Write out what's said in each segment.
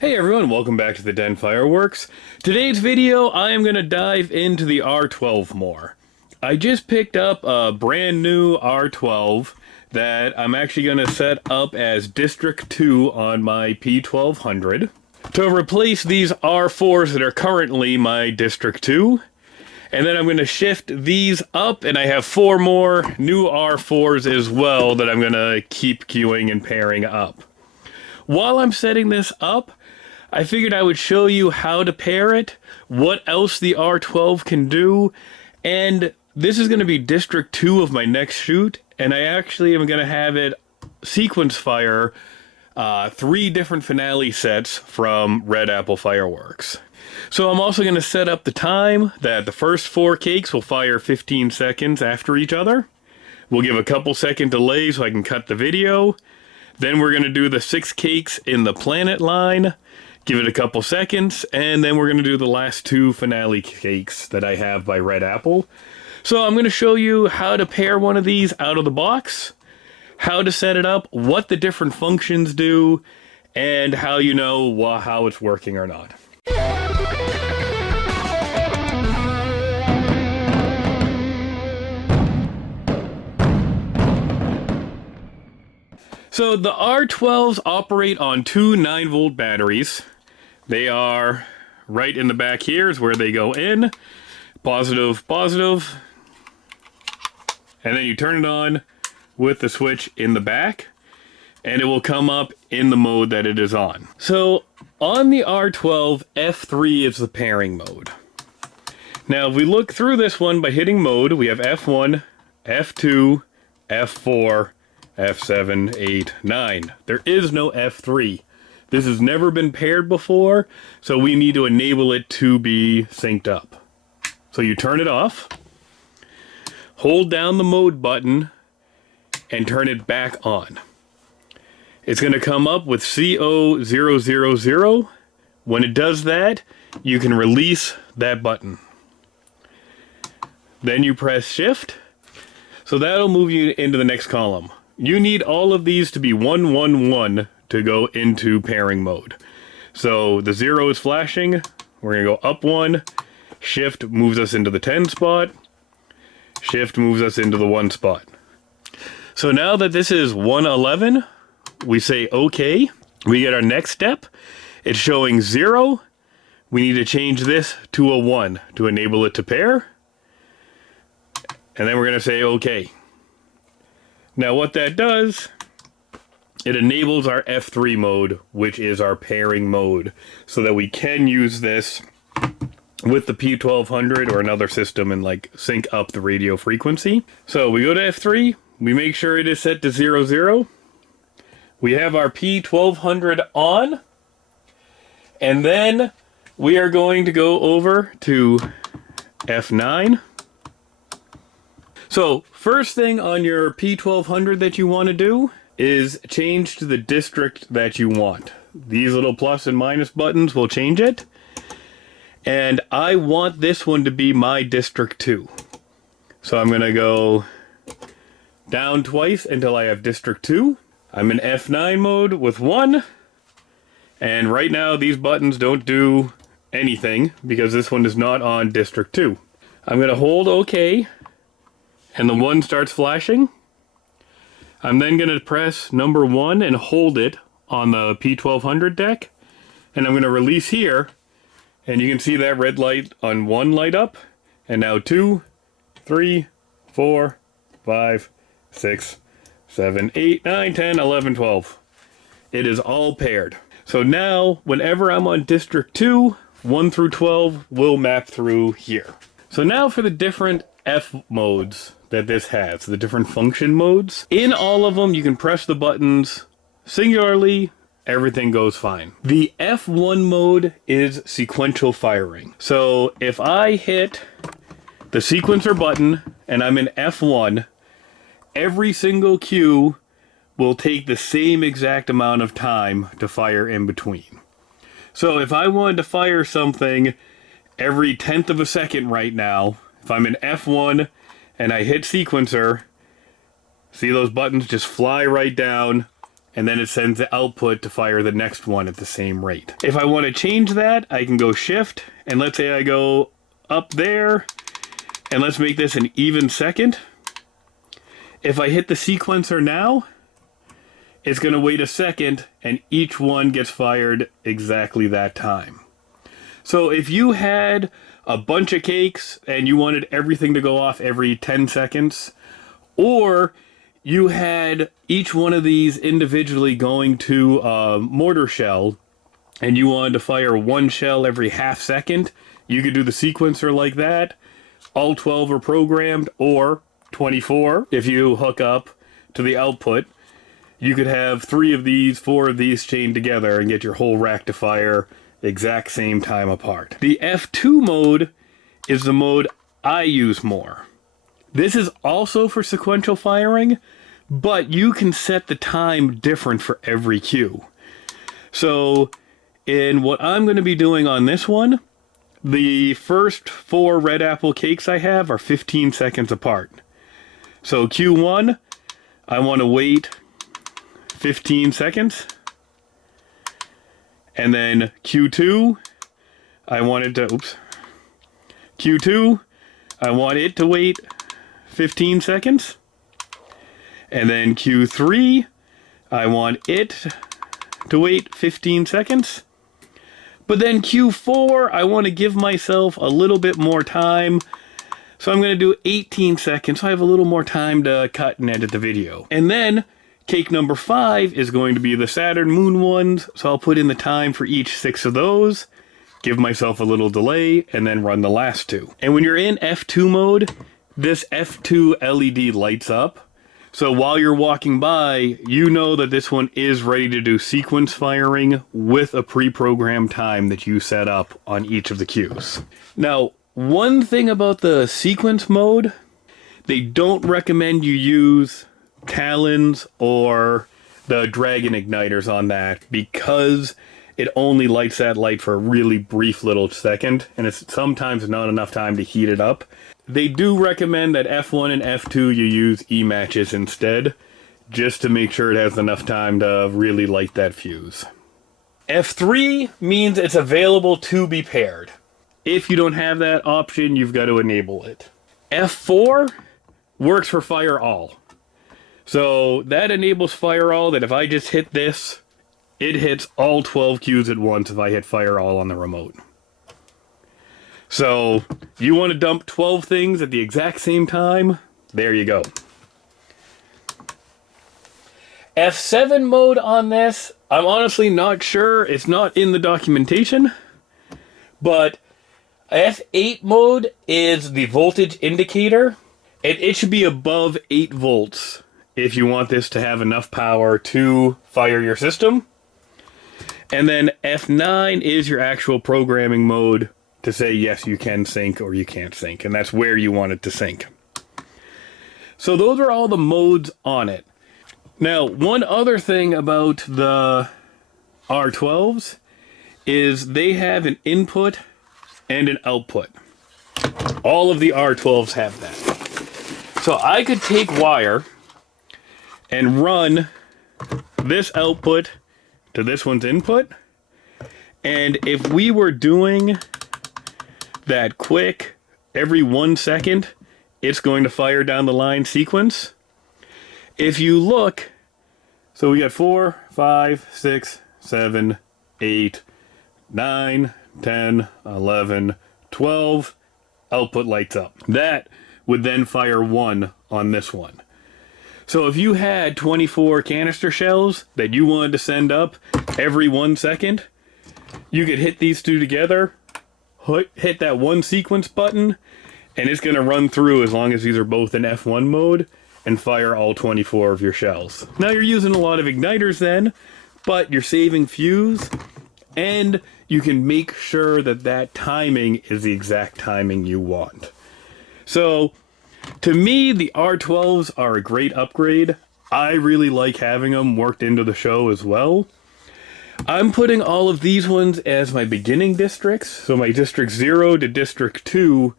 Hey everyone, welcome back to the Den Fireworks. Today's video, I am going to dive into the R12 more. I just picked up a brand new R12 that I'm actually going to set up as District 2 on my P1200 to replace these R4s that are currently my District 2. And then I'm going to shift these up, and I have 4 more new R4s as well that I'm going to keep queuing and pairing up. While I'm setting this up, I figured I would show you how to pair it, what else the R12 can do, and this is going to be District 2 of my next shoot, and I actually am going to have it sequence fire 3 different finale sets from Red Apple Fireworks. So I'm also going to set up the time that the first 4 cakes will fire 15 seconds after each other. We'll give a couple second delay so I can cut the video. Then we're going to do the 6 cakes in the planet line. Give it a couple seconds, and then we're going to do the last 2 finale cakes that I have by Red Apple. So I'm going to show you how to pair one of these out of the box, how to set it up, what the different functions do, and how you know how it's working or not. So the R12s operate on 2 9-volt batteries. They are right in the back here is where they go in. Positive, positive. And then you turn it on with the switch in the back, and it will come up in the mode that it is on. So on the R12, F3 is the pairing mode. Now if we look through this one by hitting mode, we have F1, F2, F4, F7, 8, 9. There is no F3. This has never been paired before, so we need to enable it to be synced up. So you turn it off, hold down the mode button, and turn it back on. It's going to come up with CO000. When it does that, you can release that button. Then you press shift, so that'll move you into the next column. You need all of these to be 111 to go into pairing mode. So the 0 is flashing, we're going to go up 1, shift moves us into the 10 spot, shift moves us into the 1 spot. So now that this is 111, we say OK, we get our next step, it's showing 0, we need to change this to a 1 to enable it to pair, and then we're going to say OK. Now what that does, it enables our F3 mode, which is our pairing mode, so that we can use this with the P1200 or another system and like sync up the radio frequency. So we go to F3, we make sure it is set to 00. We have our P1200 on, and then we are going to go over to F9. So first thing on your P1200 that you want to do is change to the district that you want. These little plus and minus buttons will change it. And I want this one to be my District 2. So I'm going to go down twice until I have District 2. I'm in F9 mode with 1. And right now these buttons don't do anything because this one is not on District 2. I'm going to hold OK. And the 1 starts flashing. I'm then going to press number 1 and hold it on the P1200 deck. And I'm going to release here. And you can see that red light on 1 light up. And now 2, 3, 4, 5, 6, 7, 8, 9, 10, 11, 12. It is all paired. So now, whenever I'm on District 2, 1 through 12 will map through here. So now for the different F modes that this has, the different function modes. In all of them, you can press the buttons singularly, everything goes fine. The F1 mode is sequential firing. So if I hit the sequencer button and I'm in F1, every single cue will take the same exact amount of time to fire in between. So if I wanted to fire something every 1/10 of a second right now, if I'm in F1 and I hit sequencer, see those buttons just fly right down, and then it sends the output to fire the next one at the same rate. If I want to change that, I can go shift, and let's say I go up there, and let's make this an even second. If I hit the sequencer now, it's going to wait a second, and each one gets fired exactly that time. So if you had a bunch of cakes and you wanted everything to go off every 10 seconds, or you had each one of these individually going to a mortar shell and you wanted to fire one shell every half second, you could do the sequencer like that. All 12 are programmed, or 24 if you hook up to the output. You could have 3 of these, 4 of these chained together and get your whole rack to fire exact same time apart. The F2 mode is the mode I use more. This is also for sequential firing, but you can set the time different for every cue. So in what I'm going to be doing on this one, the first 4 red apple cakes I have are 15 seconds apart. So Q1, I want to wait 15 seconds. And then Q2, I want it to, Q2, I want it to wait 15 seconds. And then Q3, I want it to wait 15 seconds. But then Q4, I want to give myself a little bit more time. So I'm going to do 18 seconds, so I have a little more time to cut and edit the video. And then cake number 5 is going to be the Saturn Moon ones, so I'll put in the time for each 6 of those, give myself a little delay, and then run the last 2. And when you're in F2 mode, this F2 LED lights up. So while you're walking by, you know that this one is ready to do sequence firing with a pre-programmed time that you set up on each of the cues. Now, one thing about the sequence mode, they don't recommend you use Talons or the Dragon igniters on that because it only lights that light for a really brief little second, and it's sometimes not enough time to heat it up. They do recommend that F1 and F2 you use E-matches instead, just to make sure it has enough time to really light that fuse. F3 means it's available to be paired. If you don't have that option, you've got to enable it. F4 works for fire all. So that enables fire all, that if I just hit this, it hits all 12 cues at once if I hit fire all on the remote. So you want to dump 12 things at the exact same time? There you go. F7 mode on this, I'm honestly not sure. It's not in the documentation. But F8 mode is the voltage indicator. And it should be above 8 volts if you want this to have enough power to fire your system. And then F9 is your actual programming mode to say, yes, you can sync or you can't sync. And that's where you want it to sync. So those are all the modes on it. Now, one other thing about the R12s is they have an input and an output. All of the R12s have that. So I could take wire and run this output to this one's input. And if we were doing that quick, every 1 second, it's going to fire down the line sequence. If you look, so we got 4, 5, 6, 7, 8, 9, 10, 11, 12, output lights up. That would then fire 1 on this one. So if you had 24 canister shells that you wanted to send up every 1 second, you could hit these 2 together, hit that 1 sequence button, and it's going to run through as long as these are both in F1 mode and fire all 24 of your shells. Now you're using a lot of igniters then, but you're saving fuse, and you can make sure that that timing is the exact timing you want. So to me, the R12s are a great upgrade. I really like having them worked into the show as well. I'm putting all of these ones as my beginning districts. So my district 0 to district 2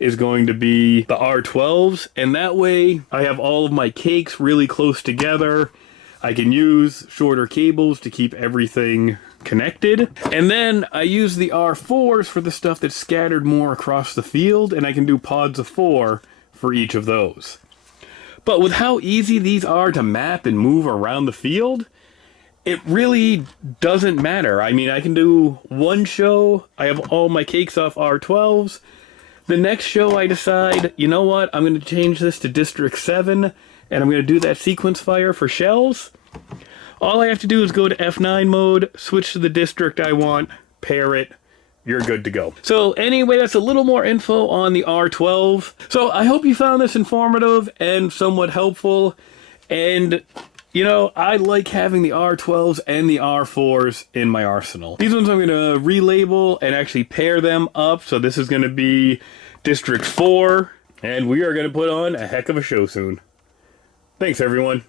is going to be the R12s. And that way I have all of my cakes really close together. I can use shorter cables to keep everything connected. And then I use the R4s for the stuff that's scattered more across the field, and I can do pods of 4 for each of those. But with how easy these are to map and move around the field, it really doesn't matter. I mean, I can do one show, I have all my cakes off R12s. The next show I decide, you know what, I'm going to change this to District 7, and I'm going to do that sequence fire for shells. All I have to do is go to F9 mode, switch to the district I want, pair it, you're good to go. So anyway, that's a little more info on the R12. So I hope you found this informative and somewhat helpful. And, you know, I like having the R12s and the R4s in my arsenal. These ones I'm going to relabel and actually pair them up. So this is going to be District 4, and we are going to put on a heck of a show soon. Thanks, everyone.